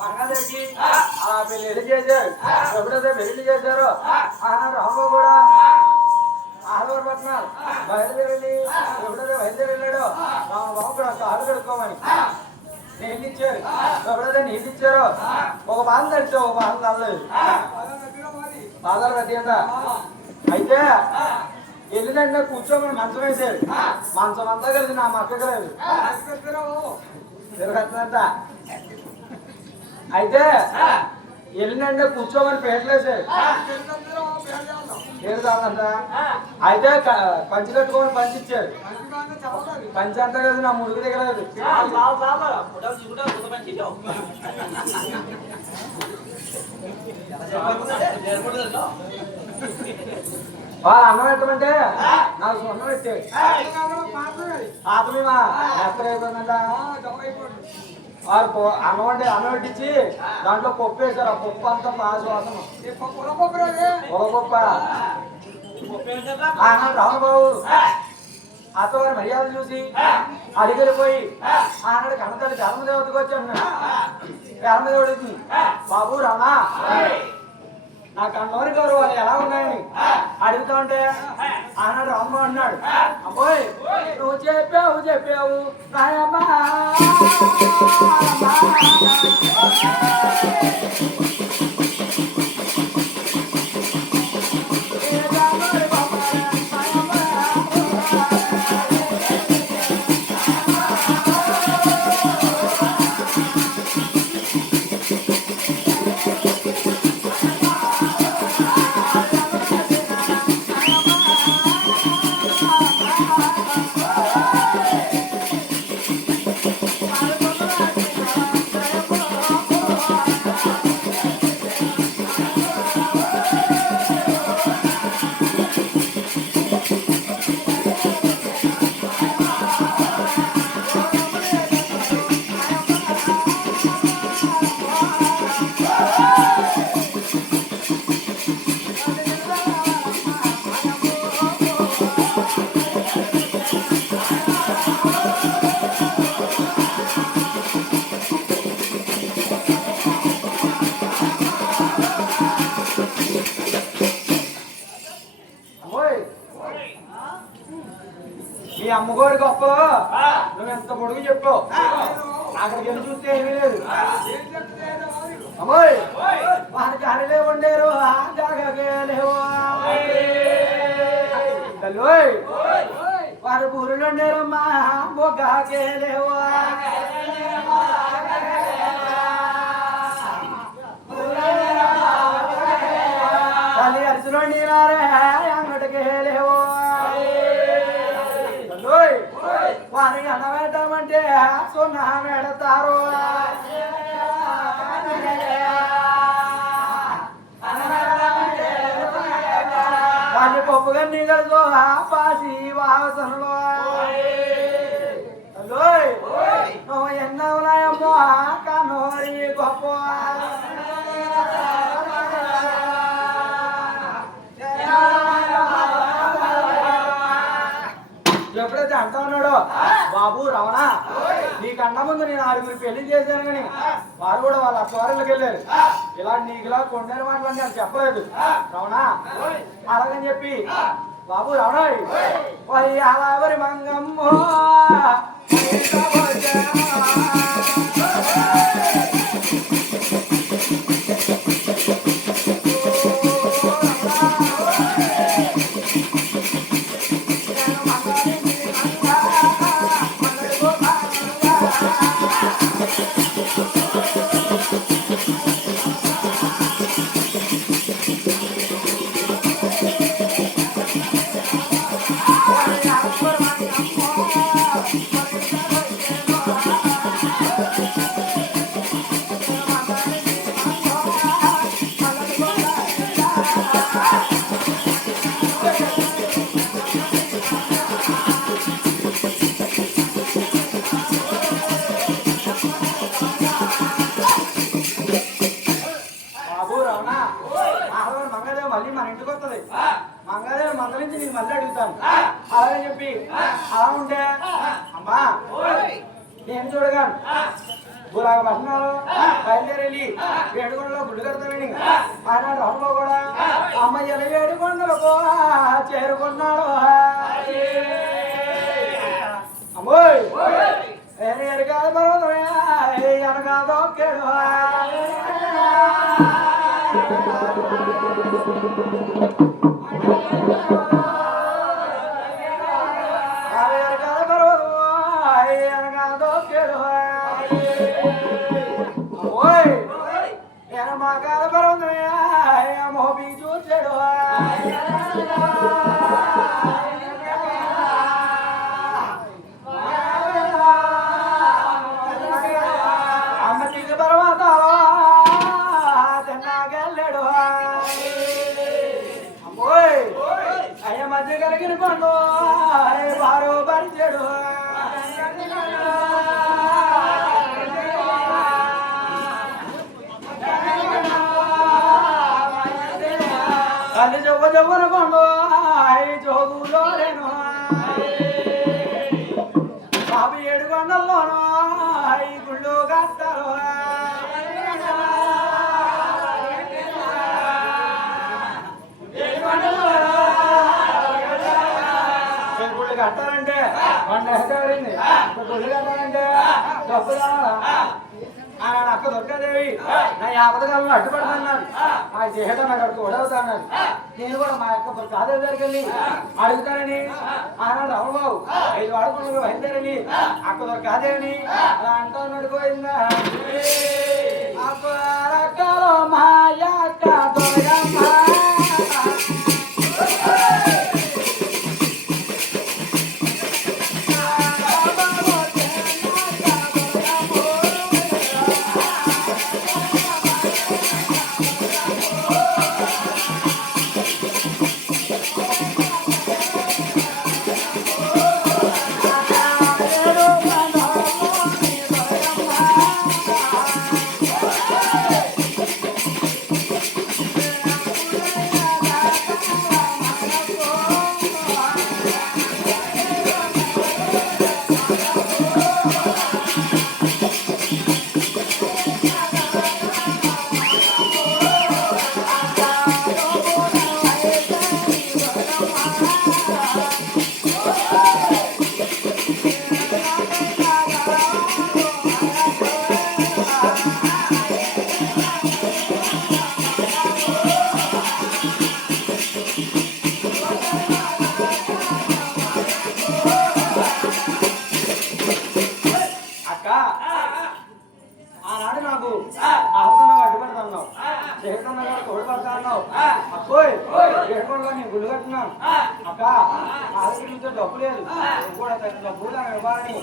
మహాదేవికి ఆ పెళ్లి చేశారు. ఎప్పుడైతే పెళ్లి చేశారో ఆనాడు రాము కూడా ఆడవారు పట్టినారు. బయలుదేరి ఎప్పుడైతే బయలుదేరి వెళ్ళాడో రామబాబు కూడా కాలు కడుక్కోమని నీళ్ళు ఇచ్చారు. ఎప్పుడైతే నీళ్ళు ఇచ్చారో ఒక బాధ తడిచా ఒక బాధ తల్లలేదు బాధలు ప్రత్యేకత. అయితే వెళ్ళినంటే కూర్చోమని మంచం వేసాడు. మంచం అంతా కలిసి నా మక్కకు లేదు తిరగచ్చంత. అయితే వెళ్ళినంటే కూర్చోమని పేటలేసాడు పేరుదామంత. అయితే పంచి కట్టుకోమని పంచి ఇచ్చాడు. పంచి అంతా కలిసి నా ముడుగు దిగలేదు. వాళ్ళు అన్నం పెట్టమంటే నాకు సొన్నం పెట్టాడు. ఆత్మీమా ఎక్కడ అయిపోయిందంట. వారు అన్నం అంటే అన్నం పెట్టించి దాంట్లో పప్పు వేశారు. ఆ పప్పు అంతా పాశ్వాసన పొగపప్ప రామబాబు అత్తవారి మర్యాద చూసి అడిగిపోయి ఆనాడు కన్నతల్లి ధర్మదేవతకు వచ్చాను. ధర్మదేవుడికి బాబు రామా నా కన్నవారి గౌరవాలు ఎలా ఉన్నాయని అడుగుతా ఉంటే ఆనాడు రామ అన్నాడు, అబ్బాయి నువ్వు చెప్పావు రాయమ్మా ఈ అమ్మగోడు గొప్ప. నువ్వు ఎంత పొడుగు చెప్పు అక్కడికి వెళ్ళి చూస్తే ఏమీ లేదు. అమ్మాయి వారికి హరిలే ఉండేరు జాగలేవు వారి బూరులు ఉండేరు మా మొగ్గాకే లేవు. తల్లి అరిసిలో నీరారే అంగటికి లేవు. వారి అన్నం పెట్టమంటే సున్నా పెడతారు. దాన్ని పప్పుగా నీగలతో పాసి వాసనలో నువ్వు ఎన్నో ఉన్నాయమ్మో కనోరి గొప్ప. ఎప్పుడైతే అంటా ఉన్నాడో బాబు రమణ నీకన్నా ముందు నేను 6 పెళ్లి చేశాను కానీ వారు కూడా వాళ్ళ అత్తవారిలోకి వెళ్ళారు. ఇలా నీకు ఇలా కొండేరు మాటలు నేను చెప్పలేదు రమణ అలాగని చెప్పి బాబు రమణ వరి అలావరి మంగమ్మో మళ్ళీ మన ఇంటికి వస్తుంది. మంగళదేవి మంగళ నుంచి నేను మళ్ళీ అడుగుతాను అలాగే చెప్పి అలా ఉంటే అమ్మా నేను చూడగాను గులాబీ పట్టినాడు బయలుదేరి ఏడుకొండలో గుళ్ళు కడతానని ఆనాడు అమ్మ కూడా అమ్మయ్యలు ఏడుకొండలకు చేరుకున్నాడు అమ్మోయ్ ఎనగా పర్వతమే ఎనగా దొక్కేడు కలిగిన పండు వారు పరిచడు అది జవ్వ జవ్వన పండు జోగులో లేను బాబు 7 కొండల్లోనూ గుళ్ళు కట్టారు కట్టాలంటే గుళ్ళు కట్టాలంటే డబ్బు కావాలా ఆయన అక్క దుర్గాదేవి నా యాపదకాలను అడ్డుపడతాన్నాడు ఆ చేత నాకు అక్కడ తోడవుతాన్నాడు నేను కూడా మా యొక్క దుర్గాదేవి దగ్గరికి వెళ్ళి అడుగుతానని ఆనాడు రామబాబు 5 వాడుకున్నారు బయలుదేరని అక్క దుర్గాదేవిని అలా అంటూ నడిపోయిందా అక్కలో మా యొక్క దుర్గమ్మ ఆనాడు నాకు ఆహ్వానం అడ్డుపడుతున్నావు చేతున్నా తోడుపడుతున్నావు అక్కోయ్ ఏడుకోవడం నేను గుళ్ళు కట్టున్నాను అక్క ఆలకి నుంచి డబ్బు లేదు కూడా డబ్బులు ఇవ్వాలని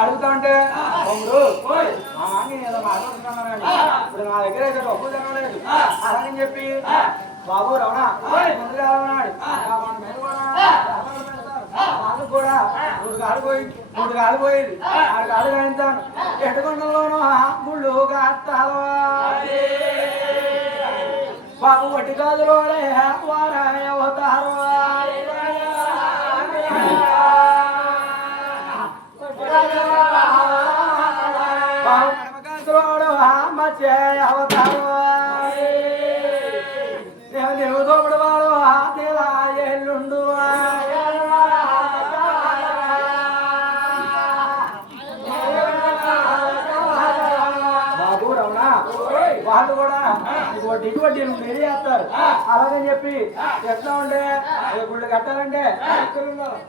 అడుగుతా ఉంటే తమ్ముడు మా నాన్న ఏదో మాట్లాడుతున్నాను ఇప్పుడు నా దగ్గర అయితే డబ్బులు తినలేదు అలాగని చెప్పి బాబు రమణ ముందుగా ఉన్నాడు వాళ్ళు కూడా 3 కాలు పోయింది 6 కాలు కాయించాను ఎట్టుకొండలోనూ గుళ్ళు కట్టాలు బాబు వట్టి కాదులోనే వారాయ అవుతారు బాబు కడమకాదులోడు మధ్య అవతారు నేను తోపుడు వాడు దేవా ఎల్లుండు వాళ్ళు కూడా ఇటువంటి మీరే చేస్తారు అలాగని చెప్పి ఎట్లా ఉంటే గుళ్ళు కట్టాలంటే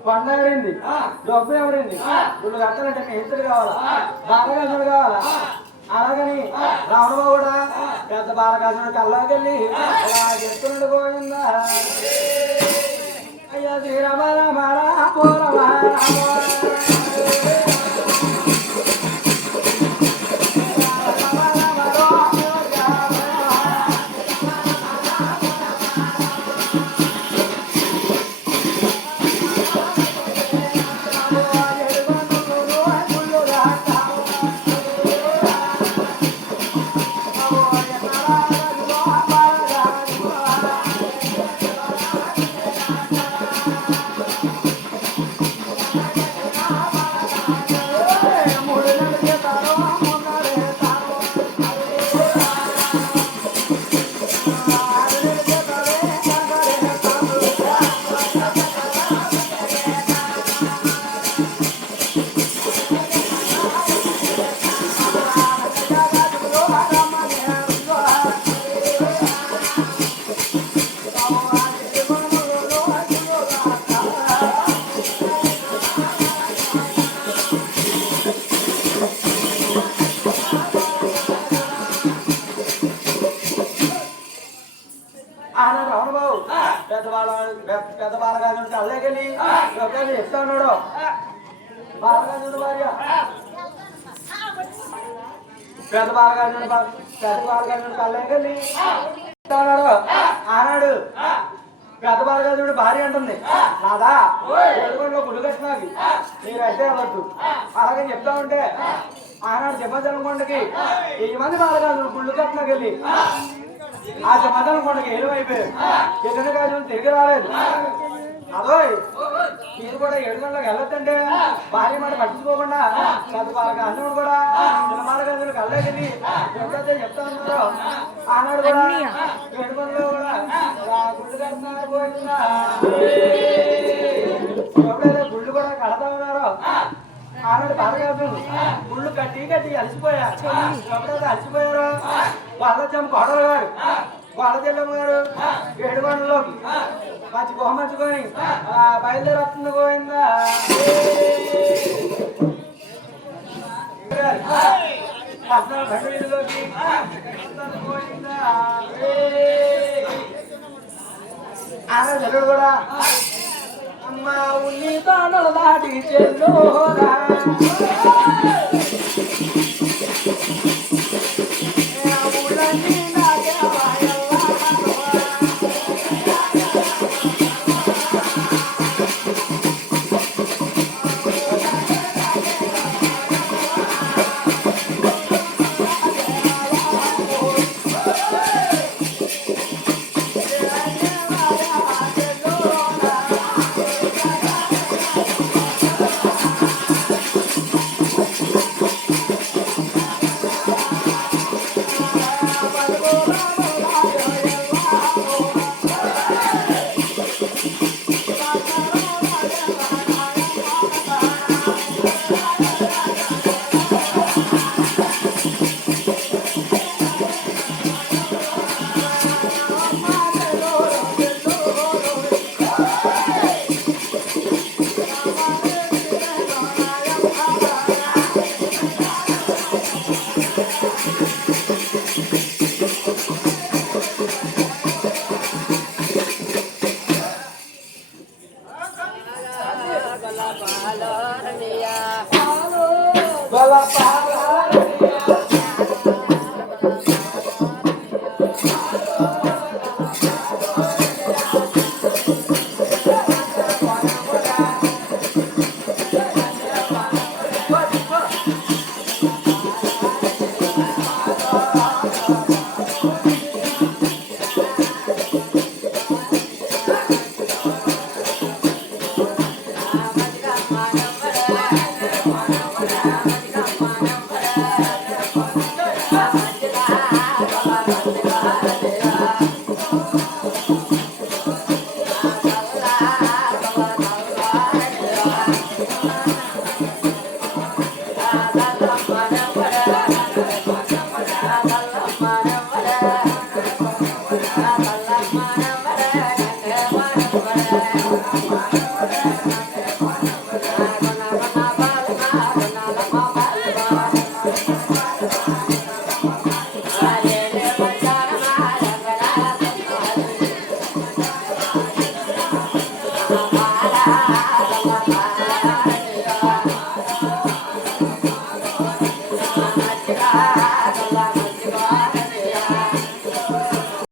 కొండ ఎవరింది డబ్బు ఎవరింది గుళ్ళు కట్టాలంటే మీ ఇద్దరు కావాలా బాలకాసుడు కావాలా అలాగని రావణ కూడా పెద్ద బాలకాసుడు కల్లోకెళ్ళి అలా చెప్తున్నాడు పోయిందా అయ్యా శ్రీరామ రామ రామ రామ పెద్ద బాలగాజుడు కళ్ళకెళ్ళి చెప్తా ఉన్నాడు బాలగాజుడు భార్య పెద్ద బాలగాజుడు కళ్ళకెళ్ళి ఉన్నాడు ఆనాడు పెద్ద బాలగాజుడు భార్య అంటుంది నాదా ఎదుగులో గుడి కట్టినాకి మీరైతే అవ్వద్దు అలాగే చెప్తా ఉంటే ఆనాడు సింహాచలం కొండకి 1000 మంది బాలగాజుడు గుళ్ళు కట్టినాకి వెళ్ళి ఆ సింహాచలం కొండకి ఏలువైపోయారు ఎదురు గాజులు తిరిగి రాలేదు అదోయ్ మీరు కూడా 7 గంటలకు వెళ్ళొద్దంటే భార్య మాట పట్టించుకోకుండా పెద్ద బాలగాజుడు కూడా చిన్న బాలగాజుడు కళ్ళకెళ్ళి ఎప్పుడైతే చెప్తా ఉన్నారో ఆనాడు కూడా 7 గంటలో కూడా గుళ్ళు కడుతున్నారు పోయిందా ఎప్పుడైతే గుళ్ళు కూడా కడతా ఉన్నారో ఆనాడు బాలగాజుడు గుళ్ళు కట్టి అలసిపోయారు ఎప్పుడైతే అలసిపోయారో వాళ్ళ కోడలు గారు వాళ్ళ చెల్లెమ్మ గారు 7 గంటల్లోకి మంచి గుహ మంచుకొని బయలుదేరి వస్తుంది పోయిందా బండిలోకి పోయిందా ఆమె చెల్లెడు కూడా అమ్మ ఉల్లి తాండలు దాటి చెల్లోరా